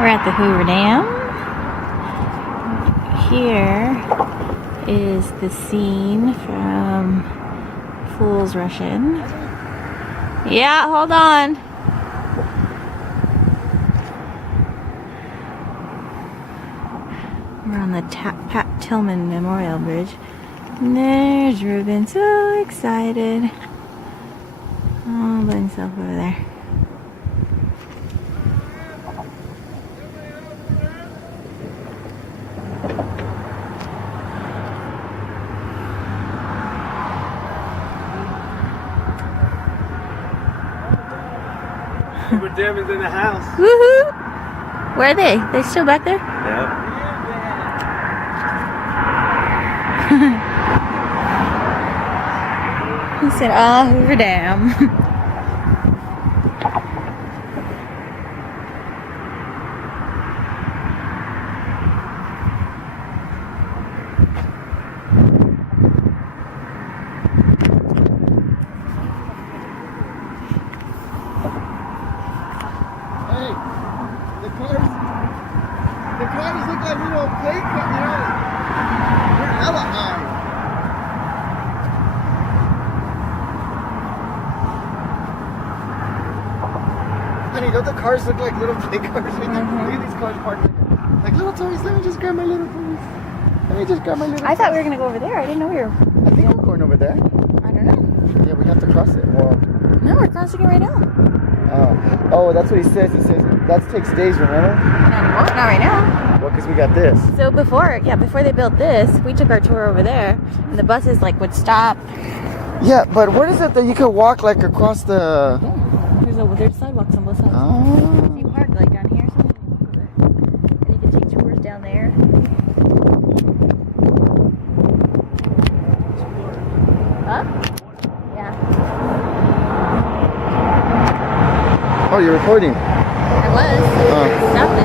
We're at the Hoover Dam. Here is the scene from Fools Rush In. Yeah, hold on. We're on the Pat Tilman Memorial Bridge. And there's Ruben, so excited. All by himself over there. Hoover Dam is in the house. Woohoo! Where are they? They still back there? Yep. He said, "Ah, Hoover Dam." Hey, the cars look like little plane cars. They're hella high. Honey, don't the cars look like little play cars? Look at these cars parked like little toys. Let me just grab my little toys. I thought we were gonna go over there. I didn't know we were. I think we're going over there. I don't know. Yeah, we have to cross it. Well, No, we're crossing it right now. oh, that's what he says. He says that takes days, remember? Not anymore. Not right now. Well, because we got this. So before they built this, we took our tour over there, and the buses like would stop. Yeah, but what is it that you could walk like across the... Yeah, there's sidewalks on both sides. Oh. If you park like down here or something, you walk over. And you can take tours down there. Huh? Yeah. Oh, you're recording. I was. Stop it.